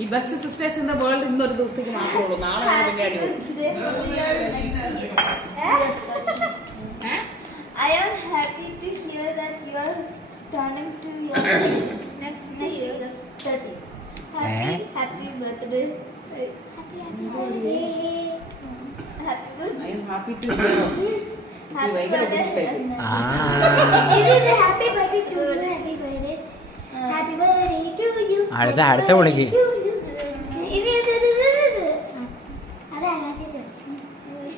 ഈ best sisters in the world ഇന്നൊരു ദിവസത്തേക്ക് മാത്രമേ ഉള്ളൂ. നാളെ I am happy to hear that you are turning to your next year 30. Happy birthday. Happy birthday. I am happy to hear. Happy birthday. It is a happy birthday to you. Happy birthday. Happy birthday to you. അടുത്ത വിളിക്ക്.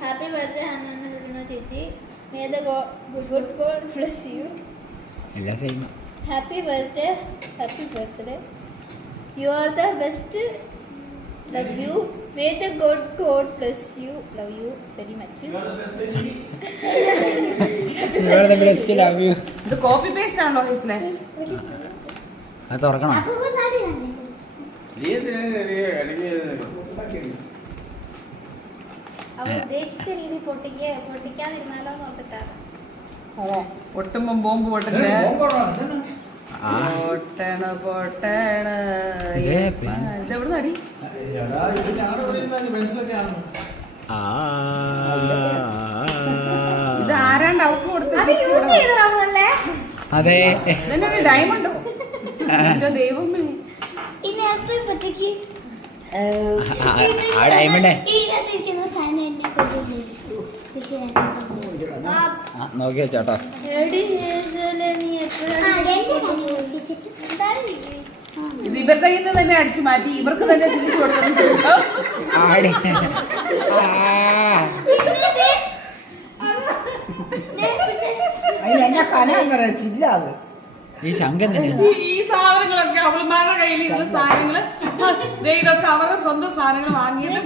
Happy birthday, Hannah Chichi. May the good God bless you. എല്ലാം same. Happy birthday. Happy birthday. You are the best. Love you. May the good God bless you. Love you very much. You are the best. Love you. ഇത് copy paste ആണല്ലോ ഹിസ്ലെ. അത് തുറക്കണം. അവൾ ഉദ്ദേശിച്ച രീതി പൊട്ടിക്കാതിരുന്നാലോ നോക്കട്ടെ. അതെ, പൊട്ടുമ്പോ ബോംബ് പൊട്ടണ്ടേ. ഇതെവിടെ നടി? ഇത് ആരാണ്ട് അവക്ക് കൊടുത്തത്? അതെ, ഡയമണ്ടോ? ദൈവമേ, ആ ഡയമണ്ട് നോക്കി വെച്ചോട്ടോ. ഇത് ഇവരുടെ കയ്യിൽ നിന്ന് തന്നെ അടിച്ചു മാറ്റി ഇവർക്ക് തന്നെ തിരിച്ചു കൊടുക്കുന്നു. ഈ ശങ്കം തന്നെ ഈ സാധനങ്ങളൊക്കെ അവളുമാരുടെ കയ്യിൽ ഇരുന്ന സാധനങ്ങള് ഇതൊക്കെ അവരുടെ സ്വന്തം സാധനങ്ങൾ വാങ്ങിയിട്ട്